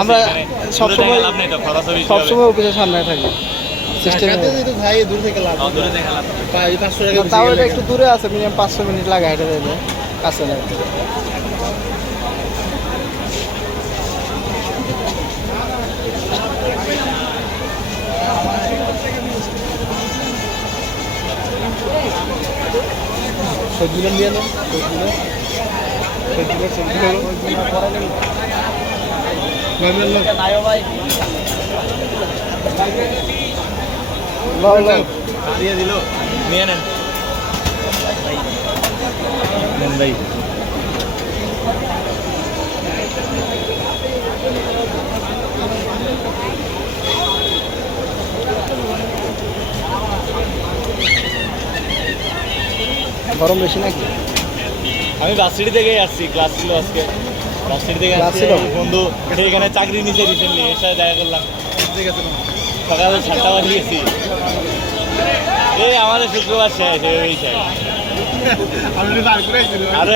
আমরা সবসময় অফিসের সামনে থাকি। তাও এটা একটু দূরে আছে, মিনিমাম 500 মিনিট লাগে হেঁটে যাবে কাছে লাগে। সবগুলো নিয়ে নেন, দিয়ে দিল, নিয়ে নেন ভাই। গরম বেশি নাকি? আমি বাসিটি থেকে আসছি, ক্লাস ছিল আজকে, বাসিটি থেকে আসছি। বন্ধু এখানে চাকরি নিচে রিসেন্টলি, এর সাথে দেখা করলাম। সকালে 7টা বাজে গেছি। এই আমাদের শুক্রবার শেষ, এই শেষ। আরো